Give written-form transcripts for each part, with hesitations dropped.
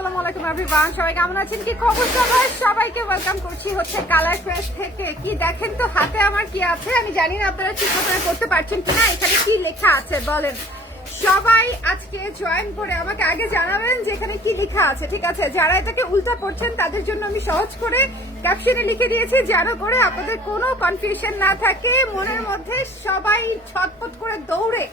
আসসালামু আলাইকুম এভরিওয়ান, সবাই কেমন আছেন? কি খবর সবার? সবাইকে ওয়েলকাম করছি হচ্ছে কালার ফ্রেশ থেকে। কি দেখেন তো হাতে আমার কি আছে, আমি জানি না আপনারা ঠিক মতো করতে পারছেন কিনা। এখানে কি লেখা আছে বলেন? সবাই আজকে জয়েন করে আমাকে আগে জানাবেন যে এখানে কি লেখা আছে, ঠিক আছে? যারা এটাকে উল্টা পড়ছেন তাদের জন্য আমি সহজ করে ক্যাপশনে লিখে দিয়েছি, যেন করে আপনাদের কোনো কনফিউশন না থাকে মনের মধ্যে। সবাই ছটপট করে দৌড়ে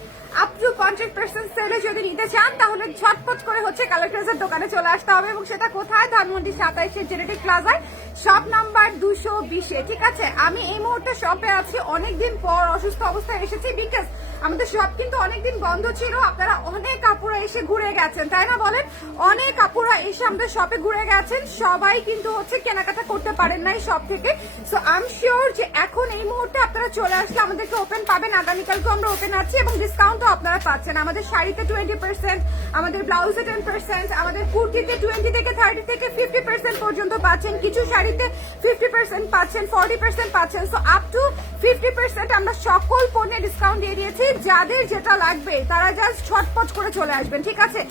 আপ টু 50% সেলে যদি নিতে চান তাহলে ঝটপট করে হচ্ছে কালার ফ্রেশের দোকানে চলে আসতে হবে, এবং সেটা কোথায়? ধানমন্ডি 27 জেনেটিক প্লাজায় শপ নাম্বার 220-এ, ঠিক আছে? আমি এই মুহূর্তে শপে আছি, অনেকদিন পর অসুস্থ অবস্থায় এসেছি, বিকজ আমাদের শপ কিন্তু অনেকদিন বন্ধ ছিল। আপনারা অনেক আপুরা এসে ঘুরে গেছেন, তাই না বলেন? অনেক আপুরা এসে আমাদের শপে ঘুরে গেছেন, সবাই কিন্তু হচ্ছে কেনাকাটা করতে পারেন নাই শপ থেকে। সো আই এম শিওর যে এখন এই মুহূর্তে আপনারা চলে আসলে আমাদেরকে ওপেন পাবেন। আগামীকালকেও আমরা ওপেন আছি এবং ডিসকাউন্টও আপনারা পাচ্ছেন। আমাদের শাড়িতে 20%, আমাদের ব্লাউজে 10%, আমাদের কুর্তিতে 20 থেকে 30 থেকে 50% পর্যন্ত পাচ্ছেন। কিছু শাড়িতে 50% পাচ্ছেন, 40% পাচ্ছেন। সো আপ টু 50% আমরা সকল পণ্যে ডিসকাউন্ট দিয়ে দিয়েছি। যাদের যেটা লাগবে তারা জাস্ট ছটপট করে চলে আসবেন, ঠিক আছে?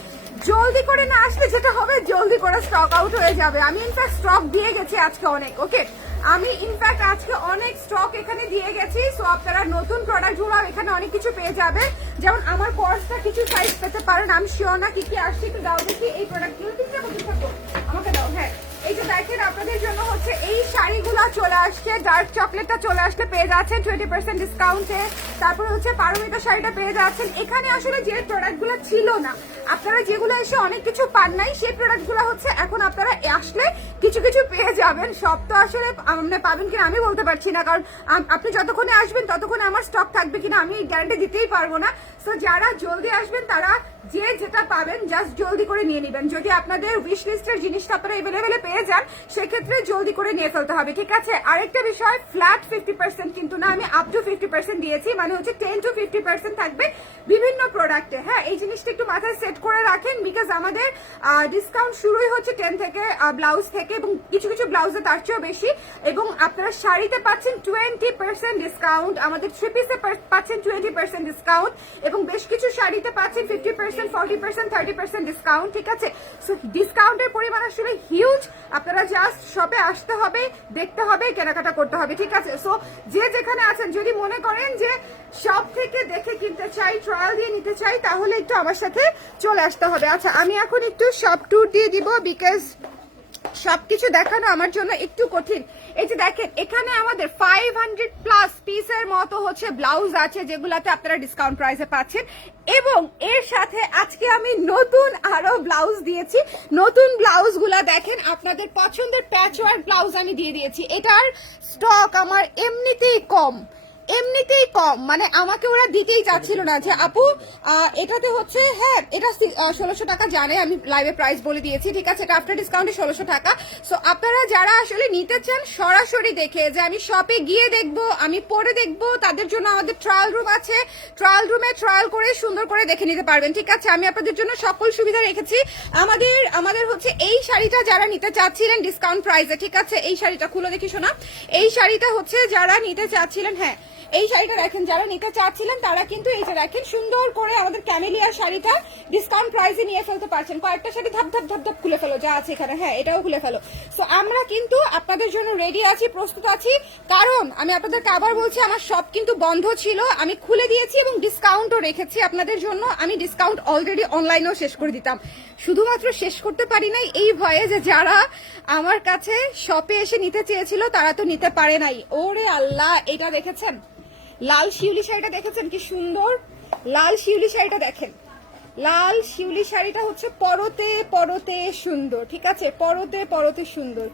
জলদি করে না আসলে যেটা হবে, জলদি করে স্টক আউট হয়ে যাবে। আমি ইনফ্যাক্ট স্টক দিয়ে গেছি আজকে অনেক, ওকে? আমি ইনফ্যাক্ট আজকে অনেক স্টক এখানে দিয়ে গেছি। সো আপনারা নতুন প্রোডাক্ট গুলো এখানে অনেক কিছু পেয়ে যাবেন। যেমন আমার পার্সটা কিছু সাইজ পেতে পারেন, আমি শিওর না কি কি আসছে, একটু দাও দেখি। এই প্রোডাক্ট গুলো ঠিক থাকো, আমাকে দাও। হ্যাঁ, এই যে দেখেন আপনাদের জন্য হচ্ছে এই শাড়িগুলো চলে আসছে। ডার্ক চকলেটটা চলে আসলে পেয়ে যাচ্ছেন 20% ডিসকাউন্টে। তারপরে হচ্ছে পারমিতা শাড়িটা পেয়ে যাচ্ছেন। এখানে আসলে যে প্রোডাক্ট গুলো ছিল না, আপনারা যেগুলো এসে অনেক কিছু পান নাই, সেই প্রোডাক্ট গুলো হচ্ছে এখন আপনারা আসলে কিছু কিছু পেয়ে যাবেন। সব তো আসলে আপনি পাবেন কিনা আমি বলতে পারছি না, কারণ আপনি যতক্ষণে আসবেন ততক্ষণে আমার স্টক থাকবে কিনা আমি গ্যারান্টি দিতেই পারবো না। সো যারা জলদি আসবেন তারা যে যেটা পাবেন জাস্ট জলদি করে নিয়ে নেবেন। যদি আপনাদের উইশ লিস্টের জিনিসটা আপনারা এভেলেবেলে পেয়ে যান, সেক্ষেত্রে জলদি করে নিয়ে ফেলতে হবে, ঠিক আছে? আরেকটা বিষয়, ফ্ল্যাট 50% কিন্তু না, আমি আপ টু 50% দিয়েছি, মানে হচ্ছে 10 to 50% থাকবে বিভিন্ন প্রোডাক্টে। হ্যাঁ, এই জিনিসটা একটু মাথায় সেট করে রাখেন, বিকজ আমাদের ডিসকাউন্ট শুরুই হচ্ছে 10 থেকে ব্লাউজ থেকে, এবং কিছু কিছু ব্লাউজে তার চেয়েও বেশি। এবং আপনারা শাড়িতে পাচ্ছেন 20% ডিসকাউন্ট, আমাদের থ্রি পিসে পাচ্ছেন 20% ডিসকাউন্ট, এবং বেশ কিছু শাড়িতে পাচ্ছেন 50%, 40%, 30% ডিসকাউন্ট, ঠিক আছে? সো ডিসকাউন্টের পরিমাণ আসলে হিউজ। আপনারা জাস্ট শপে আসতে হবে, দেখতে হবে, কেনাকাটা করতে হবে, ঠিক আছে? সো যে যেখানে আছেন, যদি মনে করেন যে শপ থেকে দেখে কিনতে চাই, ট্রায়াল দিয়ে নিতে চাই, তাহলে একটু আমার সাথে চলে আসতে হবে। আচ্ছা, আমি এখন একটু শপ ট্যুর দিয়ে দিব, বিকজ সবকিছু দেখানো আমার জন্য একটু কঠিন। এই যে দেখেন, এখানে আমাদের 500+ পিসের মতো হচ্ছে ব্লাউজ আছে, যেগুলাতে আপনারা ডিসকাউন্ট প্রাইসে পাচ্ছেন। এবং এর সাথে আজকে আমি নতুন আরো ব্লাউজ দিয়েছি। নতুন ব্লাউজ গুলা দেখেন, আপনাদের পছন্দের প্যাচওয়ার্ক ব্লাউজ আমি দিয়ে দিয়েছি। এটার স্টক আমার এমনিতেই কম, মানে আমাকে ওরা দিতেই চাচ্ছিল না যে আপু এটাতে হচ্ছে, হ্যাঁ এটা 1600 টাকা, জানে আমি লাইভে প্রাইস বলে দিয়েছি, ঠিক আছে? এটা আফটার ডিসকাউন্টে 1600 টাকা। সো আপনারা যারা আসলে নিতে চান সরাসরি দেখে, যে আমি শপে গিয়ে দেখবো, আমি পরে দেখবো, তাদের জন্য আমাদের ট্রায়াল রুম আছে। ট্রায়াল রুমে ট্রায়াল করে সুন্দর করে দেখে নিতে পারবেন, ঠিক আছে? আমি আপনাদের জন্য সকল সুবিধা রেখেছি। আমাদের হচ্ছে এই শাড়িটা যারা নিতে চাচ্ছিলেন ডিসকাউন্ট প্রাইসে, ঠিক আছে? এই শাড়িটা খুলে দেখি শোনা। এই শাড়িটা হচ্ছে যারা নিতে চাচ্ছিলেন, হ্যাঁ এই শাড়িটা দেখেন, যারা নিতে চাচ্ছিলেন তারা কিন্তু এই যে দেখেন সুন্দর করে আমাদের ক্যামেলিয়া শাড়িটা ডিসকাউন্ট প্রাইসে নিয়ে ফেলতে পারছেন। কয়েকটা শাড়ি ধাপ ধাপ ধাপ ধাপ খুলে ফেলো, যা আছে এখানে, হ্যাঁ এটাও খুলে ফেলো। সো আমরা কিন্তু আপনাদের জন্য রেডি আছি, প্রস্তুত আছি। কারণ আমি আপনাদেরকে আবার বলছি, আমার সব কিন্তু বন্ধ ছিল, আমি খুলে দিয়েছি এবং ডিসকাউন্টও রেখেছি আপনাদের জন্য। আমি ডিসকাউন্ট অলরেডি অনলাইনেও শেষ করে দিতাম, শুধুমাত্র শেষ করতে পারি নাই এই ভয়ে যে যারা আমার কাছে শপে এসে নিতে চেয়েছিল তারা তো নিতে পারে নাই। ওরে আল্লাহ, এটা দেখেছেন লাল শিউলি শাড়িটা, দেখেছেন কি সুন্দর লাল শিউলি শাড়িটা? দেখেন লাল শিউলি শাড়িটা হচ্ছে পরতে পরতে সুন্দর, ঠিক আছে? পরতে পরতে সুন্দর,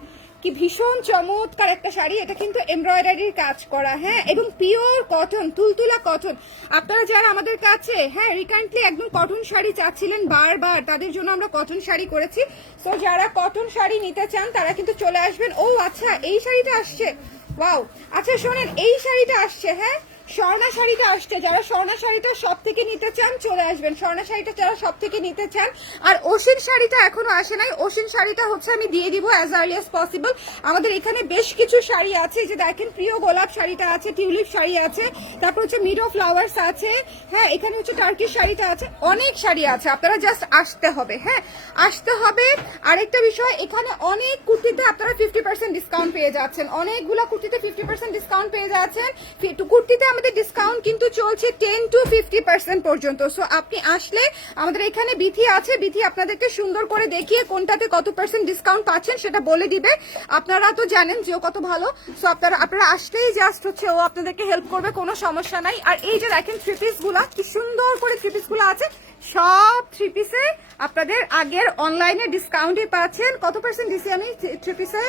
কি ভীষণ চমৎকার একটা শাড়ি। এটা কিন্তু এমব্রয়ডারির কাজ করা, হ্যাঁ, এবং পিওর কটন, তুলতুলা কটন। আপনারা যারা আমাদের কাছে হ্যাঁ রিকারেন্টলি একদম কটন শাড়ি চাচ্ছিলেন বারবার, তাদের জন্য আমরা কটন শাড়ি করেছি। সো যারা কটন শাড়ি নিতে চান তারা কিন্তু চলে আসবেন। ও আচ্ছা, এই শাড়িটা আসছে, ওয়াও। আচ্ছা শোনেন, এই শাড়িটা আসছে, হ্যাঁ স্বর্ণা শাড়িটা আসছে, যারা স্বর্ণা শাড়িটা সব থেকে নিতে চান চলে আসবেন, স্বর্ণা শাড়িটা যারা সব থেকে নিতে চান। আর অসীন শাড়িটা এখনো আসে নাই, অসীন শাড়িটা হচ্ছে আমি দিয়ে দিব অ্যাজ আর্লি অ্যাজ পসিবল। আমাদের এখানে বেশ কিছু শাড়ি আছে, যে দেখেন প্রিয় গোলাপ শাড়িটা আছে, টিউলিপ শাড়ি আছে, তারপর হচ্ছে মিডো ফ্লাওয়ার্স আছে, হ্যাঁ এখানে হচ্ছে টার্কিশ শাড়িটা আছে, অনেক শাড়ি আছে, আপনারা জাস্ট আসতে হবে, হ্যাঁ আসতে হবে। আরেকটা বিষয়, এখানে অনেক কুর্তিতে আপনারা 50% ডিসকাউন্ট পেয়ে যাচ্ছেন, অনেকগুলা কুর্তিতে 50% ডিসকাউন্ট পেয়ে যাচ্ছেন। কুর্তিতে আমাদের ডিসকাউন্ট কিন্তু চলছে 10 to 50% পর্যন্ত। সো আপনি আসলে আমাদের এখানে বিথি আছে, বিথি আপনাদেরকে সুন্দর করে দেখিয়ে কোনটাতে কত পার্সেন্ট ডিসকাউন্ট পাচ্ছেন সেটা বলে দিবে। আপনারা তো জানেন যে ও কত ভালো, সো আপনারা আসলেই জাস্ট হচ্ছে ও আপনাদেরকে হেল্প করবে, কোনো সমস্যা নাই। আর এই যে দেখেন থ্রি পিস গুলা কি সুন্দর করে থ্রি পিস গুলো আছে, সব থ্রি পিসে আপনাদের আগের অনলাইনে ডিসকাউন্টই পাচ্ছেন। কত পার্সেন্ট দিছি আমি থ্রি পিসে?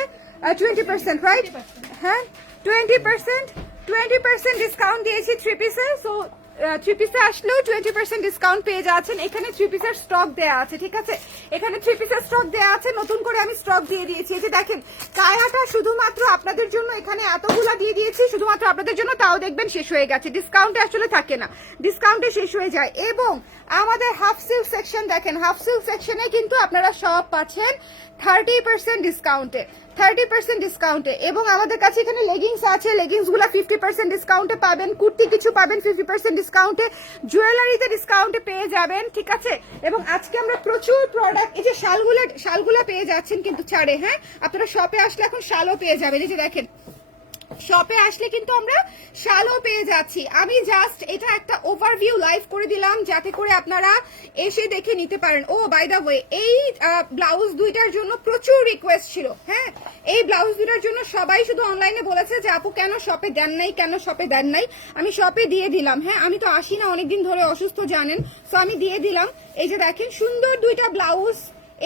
20%, রাইট? হ্যাঁ 20% ডিসকাউন্ট দিয়েছি থ্রি পিসে। সো থ্রি পিসে আসলেও 20% ডিসকাউন্ট পেয়ে যাচ্ছেন। এখানে থ্রি পিসের স্টক দেওয়া আছে, ঠিক আছে, এখানে থ্রি পিসের স্টক দেওয়া আছে, নতুন করে আমি স্টক দিয়ে দিয়েছি। এই যে দেখেন কায়াটা শুধুমাত্র আপনাদের জন্য এখানে এতগুলা দিয়ে দিয়েছি, শুধুমাত্র আপনাদের জন্য, তাও দেখবেন শেষ হয়ে গেছে। ডিসকাউন্টে আসলে থাকে না, ডিসকাউন্টে শেষ হয়ে যায়। এবং আমাদের হাফ সিল্ক সেকশন দেখেন, হাফ সিল্ক সেকশনে কিন্তু আপনারা সব পাচ্ছেন 30% ডিসকাউন্টে, 30% ডিসকাউন্টে। এবং আমাদের কাছে এখানে লেগিংস আছে, লেগিংস গুলা 50% ডিসকাউন্টে পাবেন, কুর্তি কিছু পাবেন 50% ডিসকাউন্টে, জুয়েলারিতে ডিসকাউন্টে পেয়ে যাবেন, ঠিক আছে। এবং আজকে আমরা প্রচুর প্রোডাক্ট, এই যে শালগুলা পেয়ে যাচ্ছেন কিন্তু ছাড়ে, হ্যাঁ আপনারা শপে আসলে এখন শালও পেয়ে যাবেন। এই যে দেখেন শপে আসলে কিন্তু আমরা শালও পেয়ে যাচ্ছি। আমি জাস্ট এটা একটা ওভারভিউ লাইভ করে দিলাম যাতে করে আপনারা এসে দেখে নিতে পারেন। ও বাই দা ওয়ে, এই ব্লাউজ দুইটার জন্য প্রচুর রিকোয়েস্ট ছিল, হ্যাঁ এই ব্লাউজ দুইটার জন্য সবাই শুধু অনলাইনে বলেছে যে আপু কেন শপে দেন নাই, কেন শপে দেন নাই। আমি শপে দিয়ে দিলাম, হ্যাঁ আমি তো আসি না অনেকদিন ধরে, অসুস্থ জানেন, সো আমি দিয়ে দিলাম। এই যে দেখেন সুন্দর দুইটা ব্লাউজ,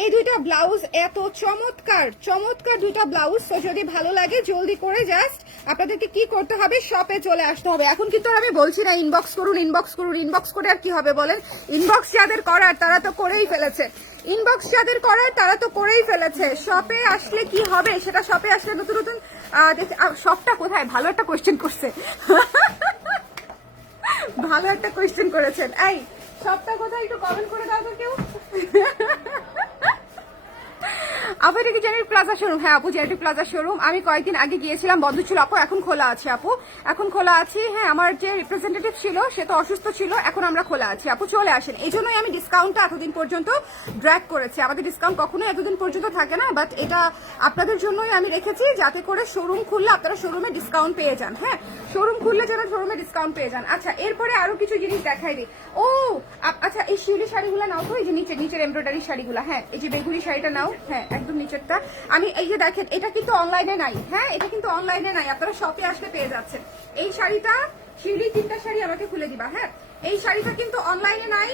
এই দুইটা ব্লাউজ এত চমৎকার চমৎকার দুইটা ব্লাউজ। তো যদি ভালো লাগে জলদি করে জাস্ট আপনাদেরকে কি করতে হবে, শপে চলে আসতে হবে। এখন কিন্তু আমি বলছি না ইনবক্স করুন, ইনবক্স করুন, ইনবক্স করে আর কি হবে বলেন? ইনবক্স যাদের করার তারা তো করেই ফেলেছে, ইনবক্স যাদের করার তারা তো করেই ফেলেছে। শপে আসলে কি হবে সেটা শপে আসলে নতুন নতুন শপটা কোথায়, ভালো একটা কোয়েশ্চেন করছে ভালো একটা কোয়েশ্চেন করেছেন। এই শপটা কোথায় একটু কমেন্ট করে দাও তো কেউ। আপু এটা কি জেনেটিক প্লাজা শোরুম? হ্যাঁ আপু জেনেটিক প্লাজা শোরুম। আমি কয়েকদিন আগে গিয়েছিলাম, বন্ধ ছিল আপু, এখন খোলা আছে আপু, এখন খোলা আছি। হ্যাঁ আমার যে রিপ্রেজেন্টেটিভ ছিল সে তো অসুস্থ ছিল, এখন আমরা খোলা আছি আপু, চলে আসেন। এই জন্যই আমি ডিসকাউন্টটা এতদিন পর্যন্ত ড্র্যাগ করেছি। আমাদের ডিসকাউন্ট কখনোই এতদিন পর্যন্ত থাকে না, বাট এটা আপনাদের জন্যই আমি রেখেছি যাতে করে শোরুম খুললে আপনারা শোরুমে ডিসকাউন্ট পেয়ে যান। হ্যাঁ শোরুম খুললে যেন শোরুমে ডিসকাউন্ট পেয়ে যান। আচ্ছা এরপরে আরো কিছু জিনিস দেখাই দিই। ও আচ্ছা এই শিউলি শাড়িগুলো নাও তো, এই যে নিচের এমব্রয়ডারি শাড়িগুলো, হ্যাঁ এই যে বেগুনি শাড়িটা নাও, হ্যাঁ একদম নিচেরটা। আমি এই যে দেখেন এটা কিন্তু অনলাইনে নাই, হ্যাঁ এটা কিন্তু অনলাইনে নাই, আপনারা শপে আসলে পেয়ে যাচ্ছেন। এই শাড়িটা শিউলি, তিনটা শাড়ি আমাকে খুলে দিবা, হ্যাঁ এই শাড়িটা কিন্তু অনলাইনে নাই,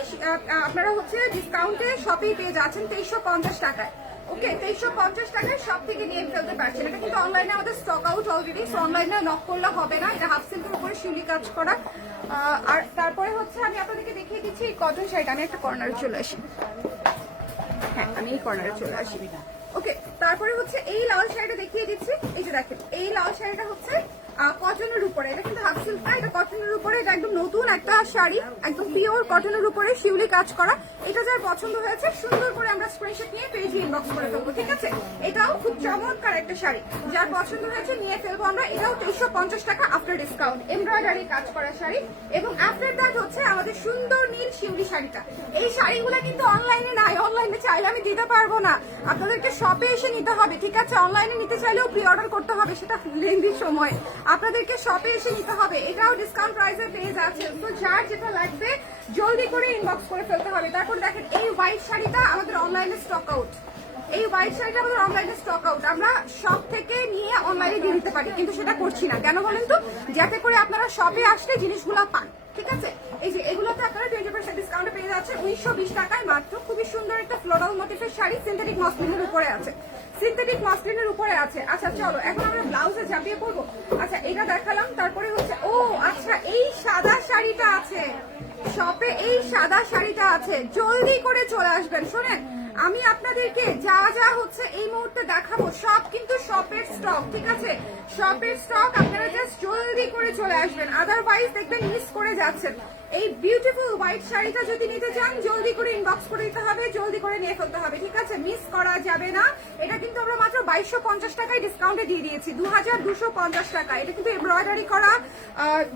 আপনারা হচ্ছে ডিসকাউন্টে শপেই পেয়ে যাচ্ছেন 2350 টাকায়। ওকে 2350 টাকায় সব থেকে নিয়ে ফেলতে পারছেন। এটা কিন্তু অনলাইনে আমাদের স্টক আউট অলরেডি, সো অনলাইনে নক করলে হবে না। এটা হাফ সিল্কের উপরে শিউলি কাজ করা। আর তারপরে হচ্ছে আমি আপনাদেরকে দেখিয়ে দিচ্ছি কটন শাড়িটা। আমি একটা কর্নারে চলে আসি, হ্যাঁ আমি এই কর্নারে চলে আসি। ওকে তারপরে হচ্ছে এই লাল শাড়িটা দেখিয়ে দিচ্ছি। এই যে দেখেন এই লাল শাড়িটা হচ্ছে কটনের উপরে, এটা কিন্তু হাফ সিল্ক না, এটা কটনের উপরে, এটা একদম নতুন একটা শাড়ি, একদম পিওর কটনের উপরে শিউলি কাজ করা। এটা যার পছন্দ হয়েছে সুন্দর করে আমরা স্ক্রিনশট নিয়ে পেজে ইনবক্স করে ফেলবো, ঠিক আছে। এটাও খুব চমৎকার একটা শাড়ি, যার পছন্দ হয়েছে নিয়ে ফেলবো আমরা। এটাও 2350 টাকা আফটার ডিসকাউন্ট, এমব্রয়ডারি কাজ করা শাড়ি। এবং আফটার দ্যাট হচ্ছে আমাদের সুন্দর নীল শিউলি শাড়িটা। এই শাড়িগুলো কিন্তু অনলাইনে নাই, অনলাইনে চাইলে আমি দিতে পারবো না, আপনাদেরকে শপে এসে নিতে হবে, ঠিক আছে। অনলাইনে নিতে চাইলেও প্রি অর্ডার করতে হবে, সেটা লেন্দি সময়, আপনাদেরকে শপে এসে নিতে হবে। এটাও ডিসকাউন্ট প্রাইসে পেয়ে যাচ্ছে, তো যার যেটা লাগবে জলদি করে ইনবক্স করে ফেলতে হবে। তারপর দেখেন এই হোয়াইট শাড়িটা আমাদের অনলাইনে স্টক আউট, এই হোয়াইট শাড়িটা আমাদের অনলাইনে স্টক আউট। আমরা শপ থেকে নিয়ে অনলাইনে দিয়ে দিতে পারি, কিন্তু সেটা করছি না। কেন বলেন তো? যাতে করে আপনারা শপে আসলে জিনিসগুলো পান, ঠিক আছে। এই যে এগুলোতে আপনারা 20% ডিসকাউন্টে পেয়ে যাচ্ছেন 1920 টাকায় মাত্র। খুবই সুন্দর একটা ফ্লোরাল মোটিফের শাড়ি, সিনথেটিক মসলিনের উপরে আছে, সিনথেটিক মসলিনের উপরে আছে। আচ্ছা চলো এখন আমরা ব্লাউজে ঝাঁপিয়ে পড়বো। আচ্ছা এটা দেখালাম, তারপরে হচ্ছে ও আচ্ছা এই সাদা শাড়িটা আছে শপে, এই সাদা শাড়িটা আছে, জলদি করে চলে আসবেন। শোনেন আমি আপনাদেরকে যা যা হচ্ছে এই মুহূর্তে দেখাবো সব কিন্তু শপের স্টক, ঠিক আছে? শপের স্টক, আপনারা জাস্ট জলদি করে চলে আসবেন, আদারওয়াইজ দেখবেন মিস করে যাচ্ছেন। এই বিউটিফুল হোয়াইট শাড়িটা যদি নিতে চান জলদি করে ইনবক্স করে দিতে হবে, জলদি করে নিয়ে ফেলতে হবে, ঠিক আছে? মিস করা যাবে না। এটা কিন্তু আমরা মাত্র 2250 টাকায় ডিসকাউন্টে দিয়ে দিয়েছি, 2250 টাকা। এটা কিন্তু এমব্রয়ডারি করা,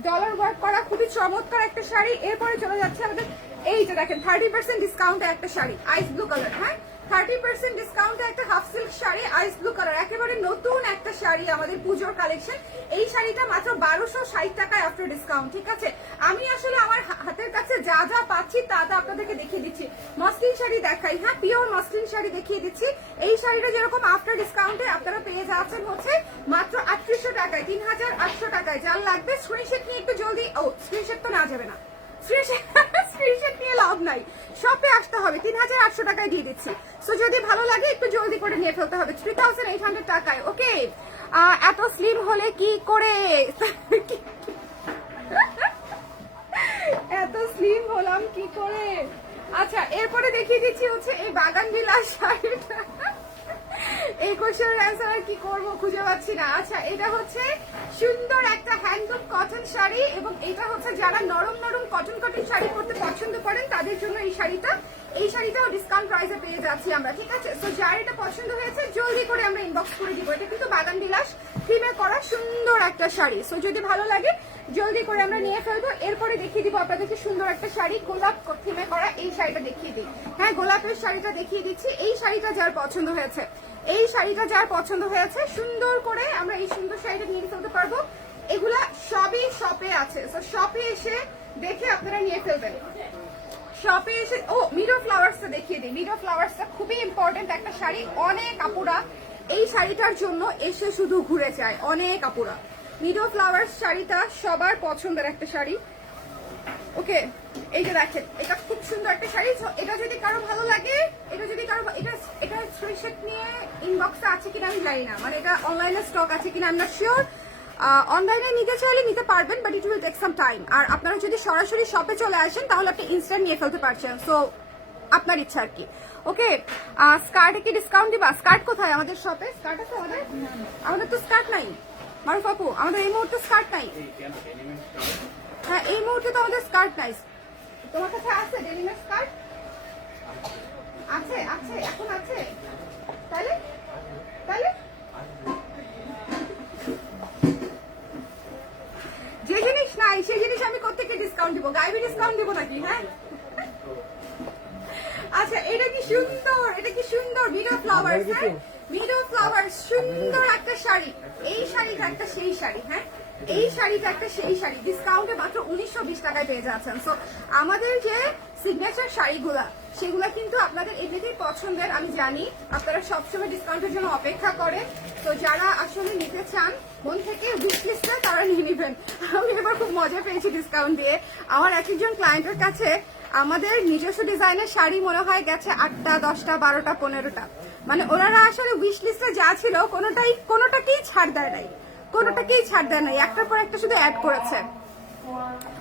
ডলার ওয়ার্ক করা, খুবই চমৎকার একটা শাড়ি। এরপরে চলে যাচ্ছে আমাদের এই যে দেখেন 30% ডিসকাউন্টে একটা শাড়ি, আইস ব্লু কালার। হ্যাঁ, 30% ডিসকাউন্টে একটা হাফ সিল্ক শাড়ি, আইস ব্লু কালার, একেবারে নতুন একটা শাড়ি, আমাদের পুজোর কালেকশন। এই শাড়িটা মাত্র 1260 টাকায় আফটার ডিসকাউন্ট, ঠিক আছে? আমি আসলে আমার হাতের কাছে যা যা পাচ্ছি তা আপনাদেরকে দেখিয়ে দিচ্ছি। মসলিন শাড়ি দেখাই, হ্যাঁ, পিওর মসলিন শাড়ি দেখিয়ে দিচ্ছি। এই শাড়িটা যেরকম আফটার ডিসকাউন্টে আপনারা পেয়ে যাচ্ছেন হচ্ছে মাত্র 3800 টাকায়, 3800 টাকায়। যার লাগবে স্ক্রিনশট নিয়ে একটু জলদি, ও স্ক্রিনশট তো নেওয়া যাবে না, স্ক্রিনশট নিয়ে লাভ নাই, শপে আসতে হবে। 3800 টাকায় দিয়ে দিচ্ছি। সো যদি ভালো লাগে একটু জলদি করে নিয়ে ফেলতে হবে, 3800 টাকায়। ওকে, এত স্লিম হলে কি করে, এত স্লিম হলাম কি করে? আচ্ছা, এরপরে দেখিয়ে দিচ্ছি হচ্ছে এই বাগান বিলাস শাড়িটা। এই কোশ্চেনের অ্যান্সার আর কি করবো, খুঁজে পাচ্ছি না। আচ্ছা, এটা হচ্ছে সুন্দর একটা হ্যান্ডলুম কটন শাড়ি, এবং এটা হচ্ছে যারা নরম নরম কটন কটন শাড়ি পরতে পছন্দ করেন তাদের জন্য এই শাড়িটা। এই শাড়িটাও ডিসকাউন্ট প্রাইসে পেয়ে যাচ্ছি আমরা, ঠিক আছে? সো যার এটা পছন্দ হয়েছে জলদি করে আমরা ইনবক্স করে দিব। এটা কিন্তু বাগান বিলাস থিমে করা সুন্দর একটা শাড়ি। সো যদি ভালো লাগে জলদি করে আমরা নিয়ে ফেলবো। এরপরে দেখিয়ে দিব আপনাদেরকে সুন্দর একটা শাড়ি, গোলাপ থিমে করা, এই শাড়িটা দেখিয়ে দিই। হ্যাঁ, গোলাপের শাড়িটা দেখিয়ে দিচ্ছি। এই শাড়িটা যার পছন্দ হয়েছে, এই শাড়িটা যার পছন্দ হয়েছে সুন্দর করে আমরা এই সুন্দর শাড়িটা নিয়ে ফেলতে পারবো। এগুলা সবই শপে আছে, তো শপে এসে দেখে আপনারা নিয়ে ফেলবেন। শপে এসে মিডো ফ্লাওয়ার্সটা দেখিয়ে দিই। মিডো ফ্লাওয়ার্সটা খুবই ইম্পর্টেন্ট একটা শাড়ি, অনেক আপুরা এই শাড়িটার জন্য এসে শুধু ঘুরে যায়, অনেক আপুরা। মিডো ফ্লাওয়ার্স শাড়িটা সবার পছন্দের একটা শাড়ি। ওকে, এই যে দেখেন, এটা খুব সুন্দর একটা শাড়ি। এটা যদি কারো ভালো লাগে, এটা যদি কারো এটা স্ক্রিনশট নিয়ে ইনবক্সে আছে কিনা আমি জানি না, মানে এটা অনলাইনে স্টক আছে কিনা আমি না শিওর। অনলাইনে নিতে চাইলে নিতে পারবেন, but it will take some time. আর আপনারা যদি সরাসরি শপে চলে আসেন তাহলে আপনি ইনস্ট্যান্ট নিয়ে ফেলতে পারছেন। সো আপনার ইচ্ছা আর কি। ওকে, স্কার্টে কি ডিসকাউন্ট দিবা? স্কার্ট কোথায় আমাদের শপে? স্কার্ট আছে আমাদের? আমাদের তো স্কার্ট নাই মারুফ আপু, আমাদের এই মুহূর্তে স্কার্ট নাই। হ্যাঁ, এই মুহূর্তে তো আমাদের স্কার্ট নাই। তোমার কাছে আছে ডেনিমের স্কার্ট? আছে, আছে, এখন আছে। তাহলে তাহলে যে জিনিস নাই সেই জিনিস আমি কোত্থেকে ডিসকাউন্ট দিব? গাইবি ডিসকাউন্ট দিব নাকি? হ্যাঁ, আচ্ছা, এটা কি সুন্দর, এটা কি সুন্দর মিডো ফ্লাওয়ার্স। হ্যাঁ, মিডো ফ্লাওয়ার্স সুন্দর একটা শাড়ি। এই শাড়িটা একটা সেই শাড়ি, হ্যাঁ, এই শাড়িটা একটা সেই শাড়ি, ডিসকাউন্টে মাত্র 1920 টাকায় পেয়ে যাচ্ছেন। সো আমাদের যে সিগনেচার শাড়িগুলা সেগুলা কিন্তু আপনাদের এমনিতেই পছন্দের, আমি জানি আপনারা সবসময় ডিসকাউন্টের জন্য অপেক্ষা করেন। তো যারা আসলে নিতে চান মন থেকে উইশ লিস্টে তারা নিয়ে নেবেন। আমি এবার খুব মজা পেয়েছি ডিসকাউন্ট দিয়ে। আমার এক একজন ক্লায়েন্টের কাছে আমাদের নিজস্ব ডিজাইনের শাড়ি মনে হয় গেছে 8টা, 10টা, 12টা, 15টা। মানে ওনারা আসলে উইশ লিস্টে যা ছিল কোনোটাকেই ছাড় দেয় নাই, কোনোটাকেই ছাড় দেয় নাই, একটার পর একটা শুধু অ্যাড করেছে।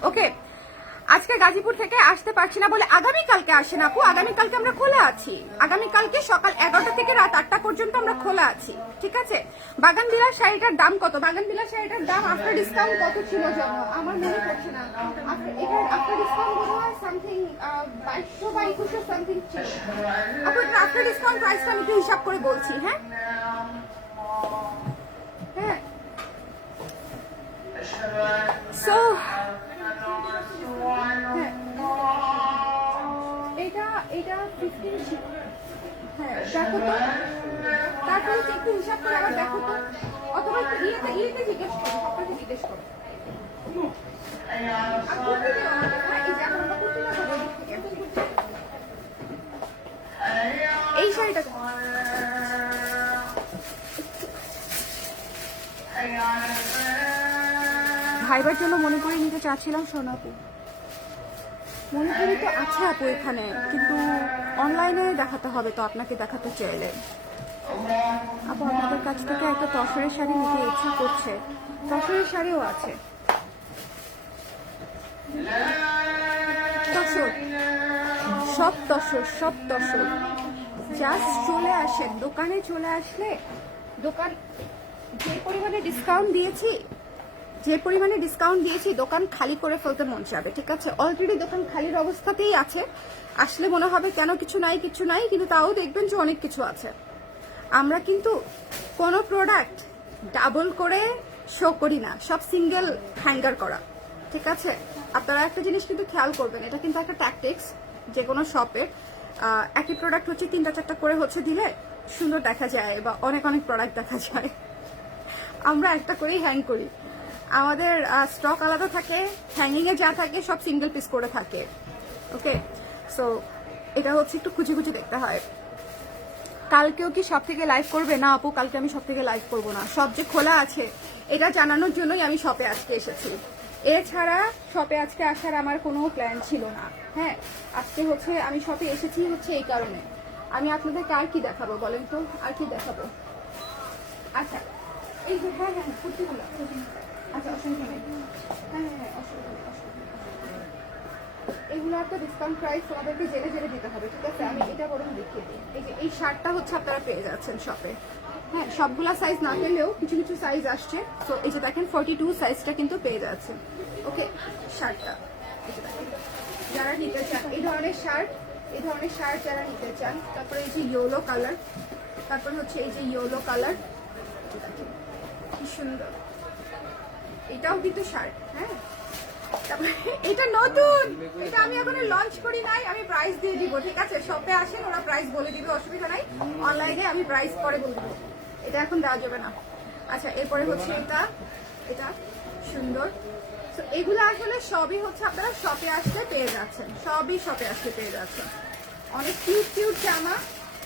ওকে, আজকে গাজীপুর থেকে আসতে পারছি না বলে আগামীকালকে আসেন আপু। আগামীকালকে আমরা খোলা আছি, আগামীকালকে সকাল 11টা থেকে রাত 8টা পর্যন্ত আমরা খোলা আছি, ঠিক আছে? বাগান বিলাস শাড়িটার দাম কত? বাগান বিলাস শাড়িটার দাম আফটার ডিসকাউন্ট কত ছিল যেন আমার মনে পড়ছে না। এটার আফটার ডিসকাউন্ট মনে হয় সামথিং 2200 বা 2100 সামথিং ছিল আপু। এটা আফটার ডিসকাউন্ট প্রাইসটা আমি একটু হিসাব করে বলছি। হ্যাঁ, হ্যাঁ, সো এটা 15 ছিল। হ্যাঁ, দেখো তো, তারপরে একটু হিসাব করে আবার দেখো তো, অথবা ইয়েতে জিজ্ঞেস করো, সকলকে জিজ্ঞেস করো। এই শাড়িটা ভাইবার জন্য মনে করে নিতে চাচ্ছিলাম সোনাপু, মনে করি তো আছে আপু এখানে, কিন্তু অনলাইনে দেখাতে হবে তো আপনাকে দেখাতে চাইলে। আপু আপনাদের কাছ থেকে একটা তসরের শাড়ি নিতে ইচ্ছা করছে, তসরের শাড়িও আছে। তসর, সব তসর, সব তসর, জাস্ট চলে আসেন দোকানে, চলে আসলে দোকান যে পরিমাণে ডিসকাউন্ট দিয়েছি দোকান খালি করে ফেলতে মন যাবে, ঠিক আছে? অলরেডি দোকান খালির অবস্থাতেই আছে, আসলে মনে হবে কেন কিছু নাই, কিন্তু তাও দেখবেন যে অনেক কিছু আছে। আমরা কিন্তু কোনো প্রোডাক্ট ডাবল করে শো করি না, সব সিঙ্গেল হ্যাঙ্গার করা, ঠিক আছে? আপনারা একটা জিনিস কিন্তু খেয়াল করবেন, এটা কিন্তু একটা ট্যাকটিক্স যে কোনো শপের। একই প্রোডাক্ট হচ্ছে 3-4টা করে হচ্ছে দিলে সুন্দর দেখা যায় বা অনেক প্রোডাক্ট দেখা যায়। আমরা একটা করেই হ্যাং করি, আমাদের স্টক আলাদা থাকে, হ্যাঙ্গিংয়ে যা থাকে সব সিঙ্গেল পিস করে থাকে। ওকে, সো এটা হচ্ছে একটু খুঁজে দেখতে হয়। কালকেও কি সব থেকে লাইভ করবে? না আপু, কালকে আমি সব থেকে লাইভ করবো না, সব যে খোলা আছে এটা জানানোর জন্যই আমি শপে আজকে এসেছি। এছাড়া শপে আজকে আসার আমার কোনো প্ল্যান ছিল না। হ্যাঁ, আজকে হচ্ছে আমি শপে এসেছি হচ্ছে এই কারণে। আমি আপনাদেরকে আর কি দেখাবো বলেন তো, আর কি দেখাবো? আচ্ছা, এই যে হ্যাঁ কুর্তিগুলো, আচ্ছা অসংখ্য নেই, হ্যাঁ অসংখ্য, এগুলো একটা ডিসকাউন্ট প্রাইস তোমাদেরকে জেনে দিতে হবে, ঠিক আছে? আমি এটা বরং দেখিয়ে দিই। এই যে এই শার্টটা হচ্ছে আপনারা পেয়ে যাচ্ছেন শপে। হ্যাঁ, সবগুলা সাইজ না পেলেও কিছু সাইজ আসছে। তো এই যে দেখেন 42 সাইজটা কিন্তু পেয়ে যাচ্ছেন। ওকে, শার্টটা এই যে দেখেন, যারা নিতে চান এই ধরনের শার্ট যারা নিতে চান। তারপরে এই যে ইয়েলো কালার, তারপরে হচ্ছে এই যে ইয়েলো কালার, দেখেন কি সুন্দর, এটাও কিন্তু শার্ট। হ্যাঁ, এটা নতুন, এটা আমি এখনো লঞ্চ করি নাই, আমি প্রাইস দিয়ে দিব, ঠিক আছে? শপে আসেন, ওরা প্রাইস বলে দিবে, অসুবিধা নাই। অনলাইনে আমি প্রাইস পরে বলে দিব, এটা এখন দেওয়া যাবে না। আচ্ছা, এরপরে হচ্ছে এটা সুন্দর। তো এগুলো আসলে সবই হচ্ছে আপনারা শপে আসলে পেয়ে যাচ্ছেন, অনেক কিউট জামা,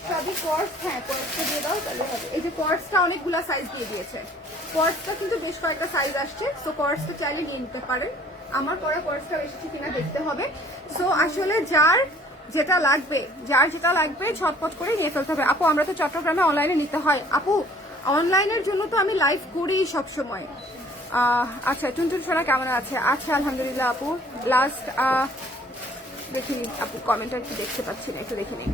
সবই কর্স। হ্যাঁ, কর্সটা দিয়ে দাও তাহলে হবে। এই যে কর্সটা অনেকগুলা সাইজ দিয়ে দিয়েছে, কর্সটা কিন্তু বেশ কয়েকটা সাইজ আসছে। সো কর্সটা চাইলে নিয়ে নিতে পারেন, আমার পরে কর্সটা এসেছে কিনা দেখতে হবে। সো আসলে যার যেটা লাগবে ঝটপট করে নিয়ে ফেলতে হবে। আপু, আমরা তো চট্টগ্রামে অনলাইনে নিতে হয়। আপু, অনলাইনের জন্য তো আমি লাইভ করি সবসময়। আচ্ছা, টুনটুন সোনা কেমন আছে? আচ্ছা, আলহামদুলিল্লাহ আপু। লাস্ট দেখি আপু কমেন্ট আর কি দেখতে পাচ্ছি না, একটু দেখে নিই।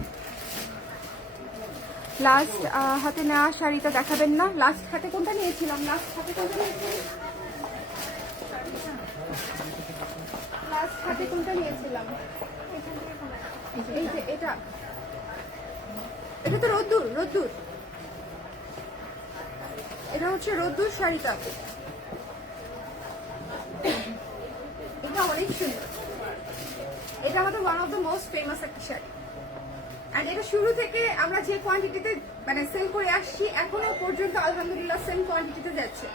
লাস্ট হাতে নেওয়া শাড়িটা দেখাবেন না? লাস্ট হাতে কোনটা নিয়েছিলাম? লাস্ট হাতে কোনটা নিয়েছিলাম? এই যে এটা তো রোদ্দুর, এটা হচ্ছে রোদ্দুর শাড়িটা। এটা অনেক সুন্দর, এটা আমাদের one of the most famous একটা শাড়ি। আর এটা শুরু থেকে আমরা যে কোয়ান্টিটিতে মানে সেল করে আসছি এখনো পর্যন্ত আলহামদুলিল্লাহ সেম কোয়ান্টিটিতে যাচ্ছে।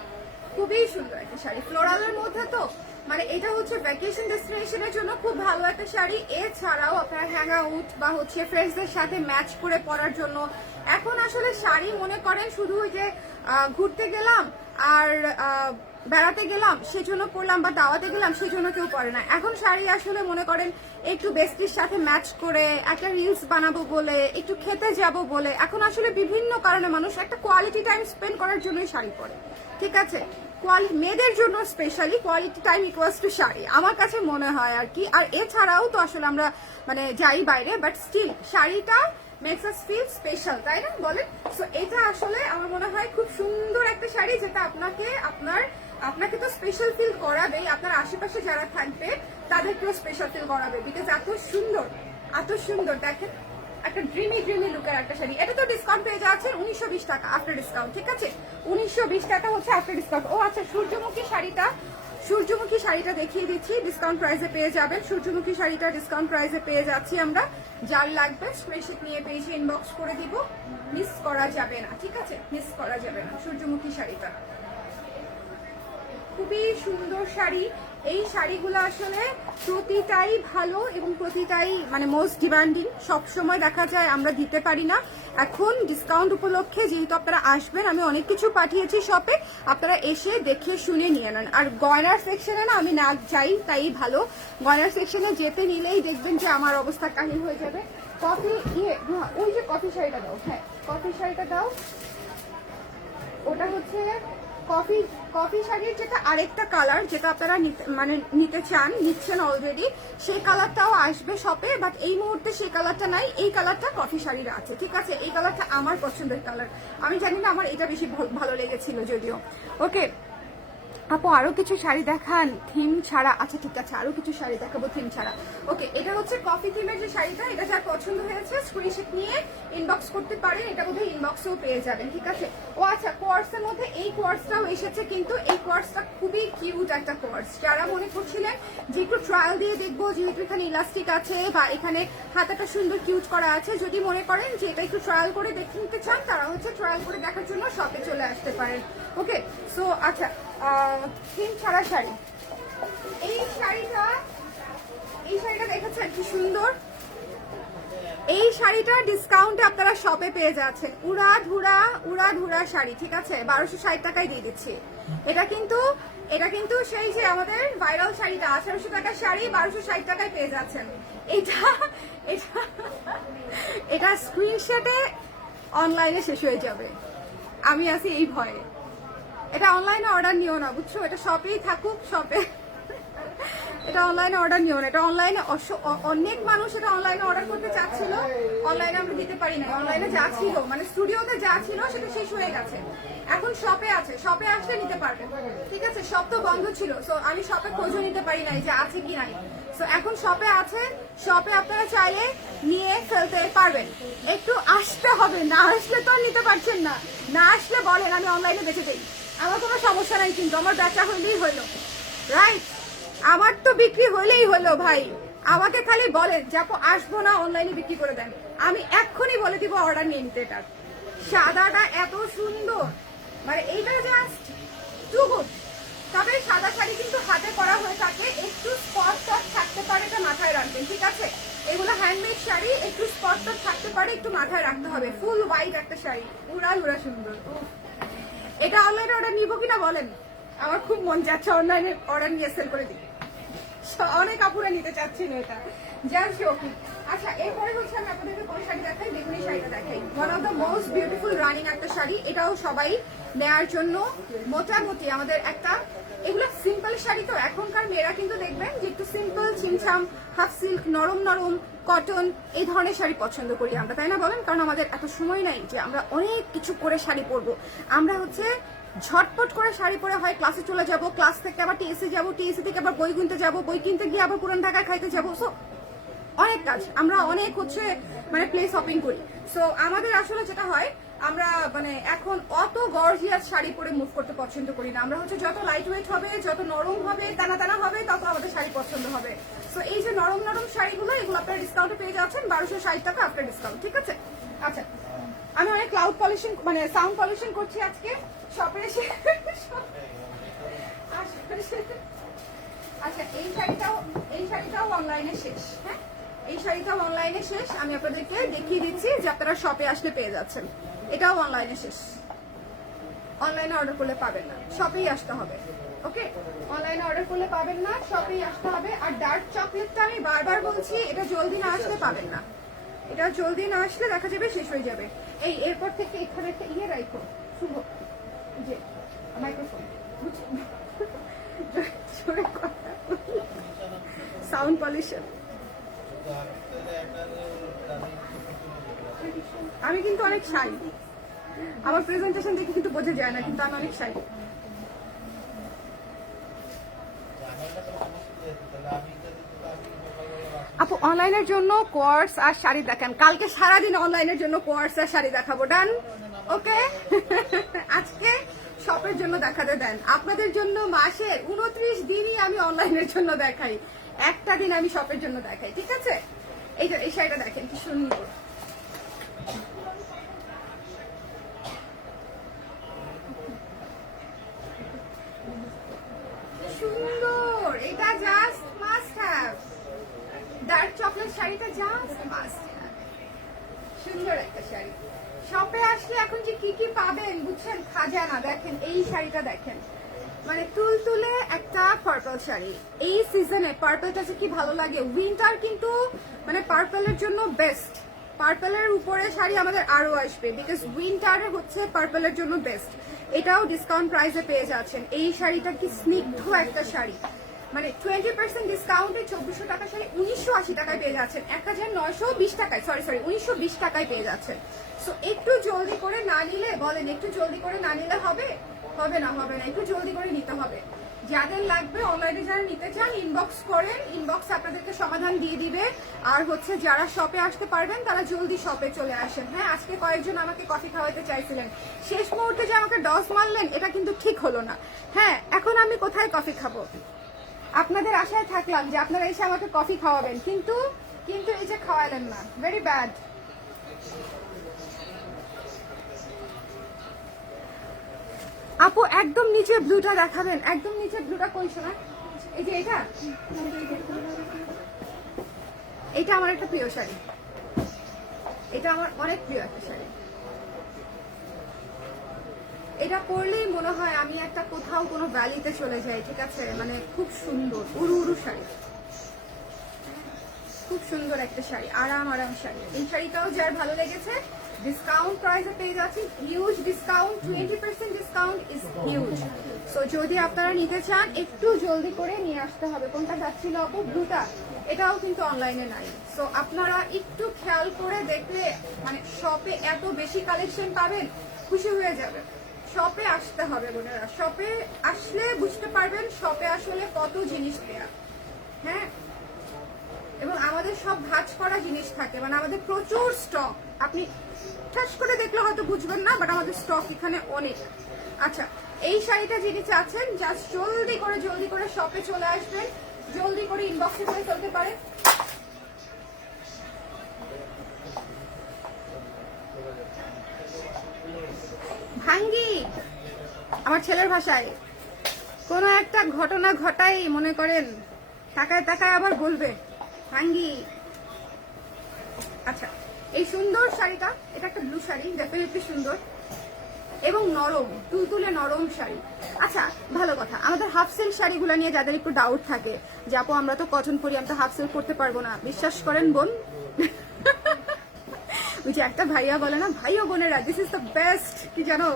খুবই সুন্দর একটা শাড়ি, ফ্লোরালের মধ্যে। তো মানে এটা হচ্ছে ভ্যাকেশন ডেস্টিনেশনের জন্য খুব ভালো একটা শাড়ি। এছাড়াও আপনার হ্যাং আউট বা হচ্ছে ফ্রেন্ডসদের সাথে ম্যাচ করে পরার জন্য। এখন আসলে শাড়ি মনে করেন শুধু ওই যে ঘুরতে গেলাম আর বেড়াতে গেলাম সেজন্য পরলাম, বা দাওয়াতে গেলাম সেজন্য কেউ পরে না। এখন শাড়ি আসলে মনে করেন একটু বেস্টির সাথে ম্যাচ করে, একটা রিলস বানাবো বলে, একটু খেতে যাব বলে, এখন আসলে বিভিন্ন কারণে মানুষ একটা কোয়ালিটি টাইম স্পেন্ড করার জন্যই শাড়ি পরে, ঠিক আছে? মেয়েদের জন্য specially quality time equals to sari, আমার কাছে মনে হয় আর কি। আর এছাড়াও তো আসলে আমরা মানে যাই বাইরে, বাট স্টিল শাড়িটা মেক্স আস ফিল স্পেশাল, তাই না বলেন? সো এটা আসলে আমার মনে হয় খুব সুন্দর একটা শাড়ি, যেটা আপনাকে তো স্পেশাল ফিল করাবেই, আপনার আশেপাশে যারা থাকবে তাদেরকেও স্পেশাল ফিল করাবে। বিকজ এত সুন্দর দেখেন, একটা ড্রিমি লুকের একটা শাড়ি। এটা তো ডিসকাউন্ট পেয়ে যাচ্ছে 1920 টাকা আফটার ডিসকাউন্ট, ঠিক আছে? 1920 টাকা হচ্ছে আফটার ডিসকাউন্ট। ও আচ্ছা, সূর্যমুখী শাড়িটা দেখিয়ে দিচ্ছি, ডিসকাউন্ট প্রাইসে পেয়ে যাবেন। সূর্যমুখী শাড়িটা ডিসকাউন্ট প্রাইসে পেয়ে যাচ্ছি আমরা। যার লাগবে স্ক্রিনশট নিয়ে পেজে ইনবক্স করে দিব, মিস করা যাবে না, ঠিক আছে? মিস করা যাবে না সূর্যমুখী শাড়িটা। খুবই সুন্দর শাড়ি। এই শাড়িগুলো আসলে প্রতিটাই ভালো এবং প্রতিটাই মানে মোস্ট ডিমান্ডিং। সবসময় দেখা যায় আমরা দিতে পারি না। এখন ডিসকাউন্ট উপলক্ষে যেহেতু আপনারা আসবেন, আমি অনেক কিছু পাঠিয়েছি শপে, আপনারা এসে দেখে শুনে নিয়ে নেন। আর গয়নার সেকশনে না আমি না যাই তাই ভালো, গয়নার সেকশনে যেতে নিলেই দেখবেন যে আমার অবস্থা কাহিল হয়ে যাবে। ওই যে কফি শাড়িটা দাও, হ্যাঁ কফি শাড়িটা দাও, ওটা হচ্ছে কফি কফি শাড়ির যেটা আরেকটা কালার, যেটা আপনারা নিতে চান, নিচ্ছেন অলরেডি, সেই কালারটাও আসবে শপে, বাট এই মুহূর্তে সেই কালারটা নাই। এই কালারটা কফি শাড়ির আছে, ঠিক আছে? এই কালারটা আমার পছন্দের কালার। আমি জানি না, আমার এটা বেশি ভালো লেগেছিল যদিও। ওকে আপু আরো কিছু শাড়ি দেখান থিম ছাড়া। আচ্ছা ঠিক আছে, আরো কিছু শাড়ি দেখাবো থিম ছাড়া। ওকে, এটা হচ্ছে কফি থিমের যে শাড়িটা, এটা যার পছন্দ হয়েছে স্ক্রিনশট নিয়ে ইনবক্স করতে পারেন। এটা বোধহয় ইনবক্সেও পেয়ে যাবেন, ঠিক আছে? ও আচ্ছা, কোয়ার্সের মধ্যে এই কোয়ার্সটাও এসেছে, কিন্তু এই কোয়ার্সটা খুবই কিউট একটা কোয়ার্স। যারা মনে করছিলেন যে একটু ট্রায়াল দিয়ে দেখবো, যেহেতু এখানে ইলাস্টিক আছে বা এখানে হাতাটা সুন্দর কিউট করা আছে, যদি মনে করেন যে এটা একটু ট্রায়াল করে দেখে নিতে চান, তারা হচ্ছে ট্রায়াল করে দেখার জন্য শপে চলে আসতে পারেন। ওকে, সো আচ্ছা, থিম ছাড়া শাড়ি, এই শাড়িটা দেখেছেন কি সুন্দর। এই শাড়িটা ডিসকাউন্টে আপনারা শপে পেয়ে যাচ্ছেন, উড়া ধুরা শাড়ি, ঠিক আছে? 1260 টাকায় দিয়ে দিচ্ছি। এটা কিন্তু সেই যে আমাদের ভাইরাল শাড়িটা 1800 টাকার শাড়ি 1260 টাকায় পেয়ে যাচ্ছেন। এটা স্ক্রিনশটে অনলাইনে শেষ হয়ে যাবে, আমি আছি এই ভয়ে। এটা অনলাইনে অর্ডার নিও না, বুঝছো? এটা শপেই থাকুক, শপে। এটা অনলাইনে অর্ডার নিও না, এটা অনলাইনে অনেক মানুষ এটা অনলাইনে অর্ডার করতে চাচ্ছিল, অনলাইনে আমরা দিতে পারি না। অনলাইনে যা ছিল, মানে স্টুডিওতে যা ছিল সেটা শেষ হয়ে গেছে, এখন শপে আছে, শপে আসলে নিতে পারবেন, ঠিক আছে? শপ তো বন্ধ ছিল, সো আমি শপে খোঁজও নিতে পারি নাই যে আছে কি নাই। সো এখন শপে আছে, শপে আপনারা চাইলে নিয়ে ফেলতে পারবেন। একটু আসতে হবে, না আসলে তো নিতে পারছেন না। না আসলে বলেন, আমি অনলাইনে বেঁচে দিই, আমার কোনো সমস্যা নাই, কিন্তু আমার বেচা হইলেই হইলো, রাইট? আমার তো বিক্রি হইলেই হলো ভাই। আমাকে খালি বলেন যে আপু আসবো না, অনলাইনে বিক্রি করে দেন, আমি এক্ষুনি বলে দিব অর্ডার নিয়ে নিতে। এটা সাদাটা এত সুন্দর, মানে এইটা জাস্ট টু গুড। তবে সাদা শাড়ি কিন্তু হাতে করা হয়ে থাকে, একটু স্পট টপ থাকতে পারে, এটা মাথায় রাখবেন, ঠিক আছে? এগুলো হ্যান্ডমেড শাড়ি, একটু স্পট টপ থাকতে পারে, একটু মাথায় রাখতে হবে। ফুল হোয়াইট একটা শাড়ি, উড়া সুন্দর। এটা অনলাইনে অর্ডার নিবো কিনা বলেন? আমার খুব মন যাচ্ছে অনলাইনে অর্ডার নিয়ে সেল করে দিই, অনেক আপুরা নিতে চাচ্ছিল এটা, জাস্ট ওকে। আচ্ছা, এরপরে হচ্ছে আমি আপনাদেরকে কোন শাড়ি দেখাই, দেখুন এই শাড়িটা দেখাই। One of the most beautiful running একটা শাড়ি, এটাও সবাই নেয়ার জন্য মোটামুটি আমাদের একটা। এগুলো সিম্পল শাড়ি, তো এখনকার মেয়েরা কিন্তু দেখবেন যে একটু সিম্পল, ছিমছাম, হাফ সিল্ক, নরম কটন, এই ধরনের শাড়ি পছন্দ করি আমরা, তাই না বলেন? কারণ আমাদের এত সময় নাই যে আমরা অনেক কিছু করে শাড়ি পরবো। আমরা হচ্ছে ঝটপট করে শাড়ি পরে হয় ক্লাসে চলে যাব, ক্লাস থেকে আবার টিএসসি যাব, টিএসসি থেকে আবার বই কিনতে যাব, বই কিনতে গিয়ে আবার পুরান ঢাকায় খাইতে যাবো। সো অনেক কাজ, আমরা অনেক হচ্ছে মানে প্লে শপিং করি। সো আমাদের আসলে যেটা হয়, আমরা মানে এখন অত গর্জিয়াস শাড়ি পরে মুভ করতে পছন্দ করি না। আমরা হচ্ছে যত লাইট ওয়েট হবে, যত নরম হবে, টানা হবে, তত আমাদের শাড়ি পছন্দ হবে। সো এই যে নরম শাড়িগুলো, এগুলো আপনারা ডিসকাউন্টে পেয়ে যাচ্ছেন 1260 টাকা আফটার ডিসকাউন্ট, ঠিক আছে? আচ্ছা, আমি অনেক ক্লাউড পলিউশন মানে সাউন্ড পলিউশন করছি আজকে শপে এসে। আচ্ছা, এই শাড়িটাও অনলাইনে শেষ। হ্যাঁ, এই শাড়িটাও অনলাইনে শেষ, আমি আপনাদেরকে দেখিয়ে দিচ্ছি যে আপনারা শপে আসলে পেয়ে যাচ্ছেন। এটাও অনলাইনে শেষ, অনলাইনে অর্ডার করলে পাবেন না, শপেই আসতে হবে। ওকে, অনলাইনে অর্ডার করলে পাবেন না, শপেই আসতে হবে। আর ডার্ক চকলেটটা আমি বারবার বলছি, এটা জলদি না আসলে পাবেন না, এটা জলদি না আসলে দেখা যাবে শেষ হয়ে যাবে। এই এরপর থেকে এখানে একটা ইয়ে রাখো, শুভ যে মাইক্রোফোন, সাউন্ড পলিউশন। আমি কিন্তু অনেক শাই, আমার প্রেজেন্টেশন দেখে কিন্তু বোঝা যায় না, কিন্তু আমি অনেক শাই। আপু অনলাইনের জন্য কোয়ার্স আর শাড়ি দেখান, কালকে সারাদিন অনলাইনের জন্য কোয়ার্স আর শাড়ি দেখাবো, ডান? ওকে, আজকে শপের জন্য দেখাতে দেন, আপনাদের জন্য মাসের 29 দিনই আমি অনলাইনের জন্য দেখাই, একটা দিন আমি শপের জন্য দেখাই, ঠিক আছে? এই যে এই শাড়িটা দেখেন কি সুন্দর, সুন্দর, এটা just must have. Dark chocolate শাড়িটা জাস্ট মাস্ট হ্যাভ, সুন্দর একটা শাড়ি। শপে আসলে এখন যে কি পাবেন বুঝছেন, খাজানা। দেখেন এই শাড়িটা দেখেন, মানে তুলতুলে একটা পার্পল শাড়ি। এই সিজনে পার্পলটা যে কি ভালো লাগে, উইন্টার কিন্তু মানে পার্পলের জন্য বেস্ট। পার্পলের উপরে শাড়ি আমাদের আরো আসবে, বিকজ উইন্টারে হচ্ছে পার্পলের জন্য বেস্ট। এটাও ডিসকাউন্ট প্রাইসে পেয়ে যাচ্ছেন। এই শাড়িটা কি স্নিগ্ধ একটা শাড়ি, মানে 20% ডিসকাউন্টে 2400 টাকা শাড়ি 1980 টাকায় পেয়ে যাচ্ছেন, 1920 টাকায়, সরি 1920 টাকায় পেয়ে যাচ্ছেন। সো একটু জলদি করে না নিলে বলেন, একটু জলদি করে না নিলে হবে না, একটু জলদি করে নিতে হবে। যাদের লাগবে অনলাইনে যারা নিতে চান ইনবক্স করেন, ইনবক্স আপনাদেরকে সমাধান দিয়ে দিবে। আর হচ্ছে যারা শপে আসতে পারবেন তারা জলদি শপে চলে আসেন। হ্যাঁ, আজকে কয়েকজন আমাকে কফি খাওয়াতে চাইছিলেন, শেষ মুহূর্তে যে আমাকে ডস মারলেন এটা কিন্তু ঠিক হলো না। হ্যাঁ, এখন আমি কোথায় কফি খাবো? আপনাদের আশায় থাকলাম যে আপনারা এসে আমাকে কফি খাওয়াবেন, কিন্তু এই যে খাওয়ালেন না, ভেরি ব্যাড। আপু একদম নিচে ব্লুটা দেখাবেন, একদম নিচে ব্লুটা কই শোনা? এই যে এটা আমার একটা প্রিয় শাড়ি, এটা আমার অনেক প্রিয় একটা শাড়ি। এটা পরলেই মনে হয় আমি একটা কোথাও কোনো ভ্যালিতে চলে যাই, ঠিক আছে? মানে খুব সুন্দর উড়ু শাড়ি, খুব সুন্দর একটা শাড়ি, আরাম শাড়ি। এই শাড়িটাও যার ভালো লেগেছে ডিসকাউন্ট প্রাইসে পেয়ে যাচ্ছি, huge discount, 20% discount is huge. So যদি আপনারা নিতে চান একটু জলদি করে নিয়ে আসতে হবে। কোনটা যাচ্ছিল আপু? ব্লুটা। এটাও কিন্তু অনলাইনে নাই। সো আপনারা একটু খেয়াল করে দেখলে মানে শপে এত বেশি কালেকশন পাবেন, খুশি হয়ে যাবেন। শপে আসতে হবে বোনেরা, শপে আসলে বুঝতে পারবেন শপে আসলে কত জিনিস দেয়া। হ্যাঁ, এবং আমাদের সব ভাঁজ করা জিনিস থাকে, মানে আমাদের প্রচুর স্টক। আপনি ঠাস করে দেখলে হয়তো বুঝবেন না, বাট আমাদের স্টক এখানে অনেক। আচ্ছা, এই শাড়িটা যিনি চাচ্ছেন জাস্ট জলদি করে শপে চলে আসবেন, জলদি করে ইনবক্সে করে চলতে পারে। ভাঙ্গি আমার ছেলের ভাষায় কোনো একটা ঘটনা ঘটাই মনে করেন, তাকায় আবার বলবে ভাঙ্গি। আচ্ছা, এই সুন্দর শাড়িটা, এটা একটা ব্লু শাড়ি, ডেফিনেটলি সুন্দর এবং নরম, তুলতুলে নরম শাড়ি। আচ্ছা, ভালো কথা, আমাদের হাফ সিল্ক শাড়িগুলো নিয়ে যাদের একটু ডাউট থাকে যে আপু আমরা তো কটন পরি, আমরা তো হাফ সিল্ক করতে পারবো না, বিশ্বাস করেন বোন, ওই যে একটা ভাইয়া বলে না, ভাই ও বোনেরা দিস ইজ দ্য বেস্ট, কি জানো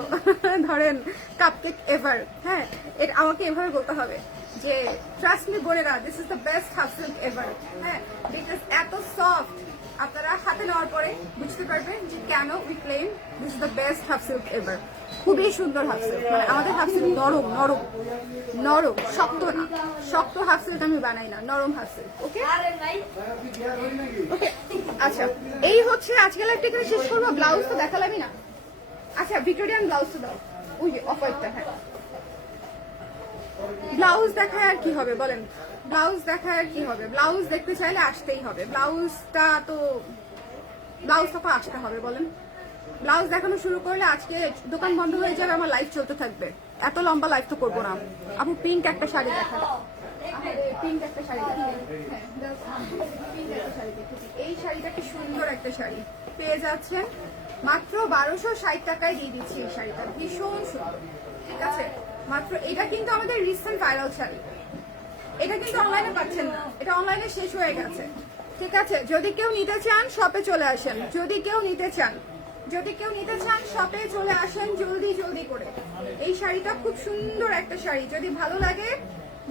ধরেন কাপকেক এভার। হ্যাঁ, এটা আমাকে এভাবে বলতে হবে যে ট্রাস্ট মি বোনেরা, this is the best half silk ever. হ্যাঁ, বিকজ এত সফট, আপনারা হাতে নেওয়ার পরে বুঝতে পারবেন যে কেন we claim this is the best half silk ever. খুবই সুন্দর হাফ সিল্ক, মানে আমাদের হাফ সিল্ক নরম, শক্ত না, শক্ত হাফ সিল্ক আমি বানাই না, নরম হাফ সিল্ক। ওকে ওকে। আচ্ছা, এই হচ্ছে আজকে লাইভটা এখানে শেষ করবো। ব্লাউজ তো দেখালামই না। আচ্ছা, ভিক্টোরিয়ান ব্লাউজ তো দাও, ওই যে অফ হোয়াইটটা। হ্যাঁ, ব্লাউজ দেখায় আর কি হবে বলেন, ব্লাউজ দেখায় আর কি হবে? ব্লাউজ দেখতে চাইলে আসতেই হবে, ব্লাউজটা তো আসতে হবে বলেন। ব্লাউজ দেখানো শুরু করলে আজকে দোকান বন্ধ হয়ে যাবে, আমার লাইভ চলতে থাকবে। এত লম্বা লাইভ তো করবো না। আপু পিঙ্ক একটা শাড়ি দেখা, পিঙ্ক একটা শাড়ি, এই শাড়িটা কি সুন্দর একটা শাড়ি পেয়ে যাচ্ছেন মাত্র 1260 টাকায় দিয়ে দিচ্ছি। এই শাড়িটা ভীষণ সুন্দর, ঠিক আছে? মাত্র, এটা কিন্তু আমাদের রিসেন্ট ভাইরাল শাড়ি, এটা কিন্তু অনলাইনে পাচ্ছেন না, এটা অনলাইনে শেষ হয়ে গেছে, ঠিক আছে? যদি কেউ নিতে চান শপে চলে আসেন, যদি কেউ নিতে চান শপে চলে আসেন জলদি করে। এই শাড়িটা খুব সুন্দর একটা শাড়ি, যদি ভালো লাগে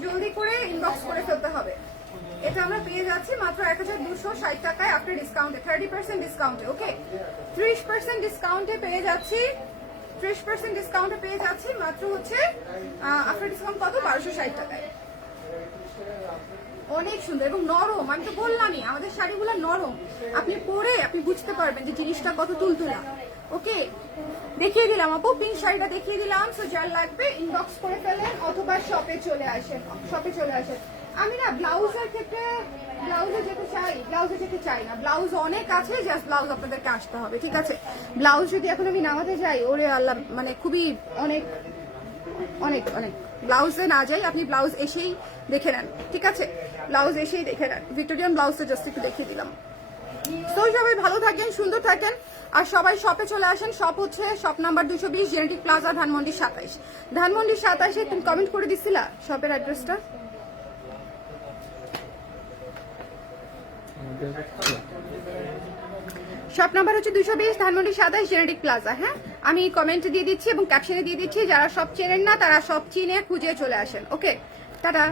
জলদি করে ইনবক্স করে ফেলতে হবে। এটা আমরা পেয়ে যাচ্ছি মাত্র 1260 টাকায় আফটার ডিসকাউন্টে, 30% ডিসকাউন্টে। ওকে, 30% ডিসকাউন্টে পেয়ে যাচ্ছি, 30% ডিসকাউন্টে পেয়ে যাচ্ছি মাত্র হচ্ছে আফটার ডিসকাউন্ট কত? 1260 টাকায়। অনেক সুন্দর এবং নরম, আমি তো বললামই আমাদের শাড়িগুলো নরম, আপনি পরে আপনি বুঝতে পারবেন যে জিনিসটা কত তুলতুলা। ওকে, দেখিয়ে দিলাম আপু, পিঙ্ক শাড়িটা দেখিয়ে দিলাম। সো যার লাগবে ইনবক্স করে ফেলেন অথবা শপে চলে আসেন, আমি না ব্লাউজের ক্ষেত্রে ব্লাউজে যেতে চাই না, ব্লাউজ অনেক আছে, জাস্ট ব্লাউজ আপনাদেরকে আসতে হবে, ঠিক আছে? ব্লাউজ যদি এখন আমি নামাতে যাই, ওরে আল্লাহ, মানে খুবই অনেক ব্লাউজে না যাই, আপনি ব্লাউজ এসেই দেখে নেন, ঠিক আছে? ব্লাউজ এসেই দেখে নেন। ভিক্টোরিয়ান ব্লাউজটা জাস্ট একটু দেখিয়ে দিলাম। তো সবাই ভালো থাকেন, সুন্দর থাকেন, আর সবাই শপে চলে আসেন। শপ হচ্ছে shop number 220 Genetic Plaza, Dhanmondi 27। Dhanmondi 27-এ তুমি কমেন্ট করে দিছিলা শপের অ্যাড্রেসটা? শপ নাম্বার হচ্ছে 220 ধানমন্ডি 27 জেনেটিক প্লাজা। হ্যাঁ, আমি কমেন্টে দিয়ে দিচ্ছি এবং ক্যাপশনে দিয়ে দিচ্ছি, যারা সব চেনেন না তারা সব চিনে খুঁজে চলে আসেন। ওকে, টাটা।